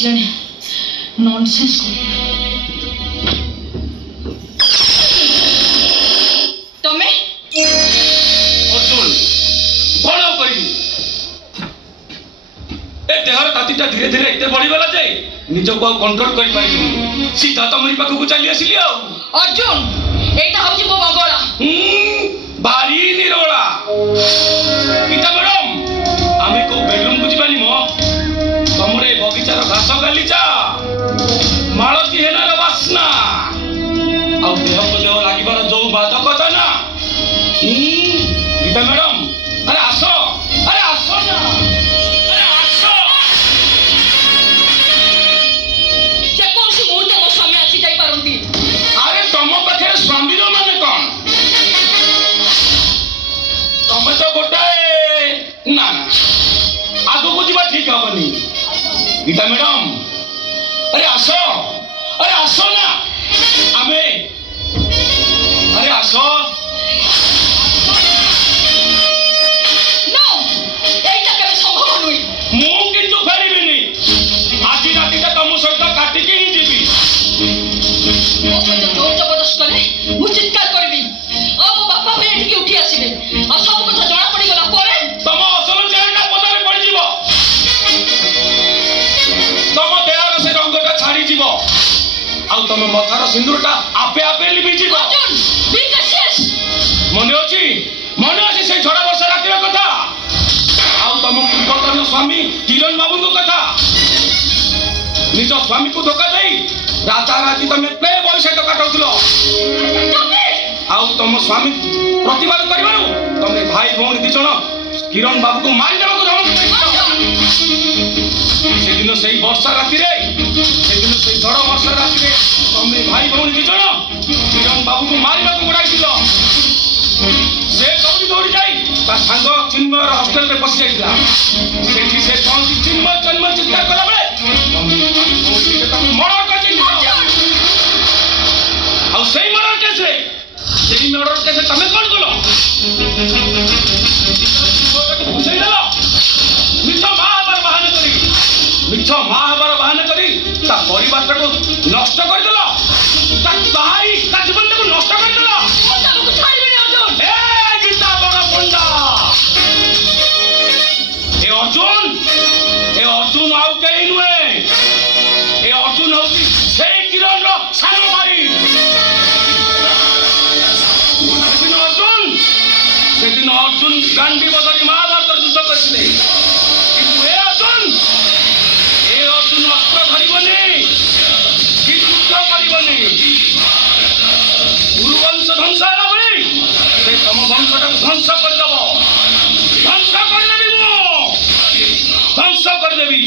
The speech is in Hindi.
ଆସିଲାଣି ନନସେନ୍ସ ତମେ कौन करी ए देहर तातीटा धीरे धीरे एते बढ़ीगला जे निज को कंट्रोल करि पाइली सीधा तमरी पाखु चली आसिली आ अर्जुन एटा होची मो बंगला बारी निरोला गीता मैडम आमे को बेडरूम को जीवानी मो तमरे बगीचार घास गालीचा मालती हेनार वासना आ देह को देह लागिबार जो बाधकता ना गीता मैडम अरे आसो ना अरे आसो जे कौन सी मुहूर्त मो स्वामी आसी जाई पारंती अरे तुम पाखे स्वामी रो माने कौन तुम तो गोटाए ना आगो को जीवा ठीक हबनी गीता मैडम अरे आसो ना आमे अरे आसो तुम सहित काटिकी ही जीवी जबरदस्त कले मु चित्कार करबी आ मो बापा पे एठी उठी आसीबे आ सब कथा जणा पड़ी गला परे तुम असल चेहरा पदारे पड़ी जीवो तुम देहर से रंगटा छाड़ी जीवो आ तुम मथार सिंदूरटा आपे आपे लिबी जीवो अर्जुन बी कशियस मने अछि से छोड़ा वर्ष रातिर कथा आ तुम पूर्वतन स्वामी किरण बाबू को कथा निज स्वामी को धोखा दे राताराति तुम प्ले बॉय सहित काटुल आउ तुम स्वामी प्रतिवाद कर तुम भाई भौणी दिज किरण बाबू को मारिदेवा से दिन से वर्षा राति से दिन से झड़ वर्षा राति तुम भाई भौणी दिज किरण बाबू को मारवा गोड़ाई से दौड़ी दौड़ी जाई सांग चिन्मय हस्टेल में बसी जाइला से कौन चिन्मय जन्म चित्कार कला बेले मर्डर केस तमें कौन कल मिछ माहबार बाहान करी परिवार को नष्ट करदेल भाई जीवन को नष्ट करदेल गीता बड़ पंडा ए अर्जुन आउ कहीं नुहे ए अर्जुन हूँ से किरण सानो भाई से दिन अर्जुन गांधी बदली महाभारत युद्ध करते अर्जुन अस्त्र धरबनी कि युद्ध करबनी गुरुवंश ध्वंस है भाई से तुम वंशटा ध्वंस करदेव ध्वंस करदेवी ध्वंस करदेवी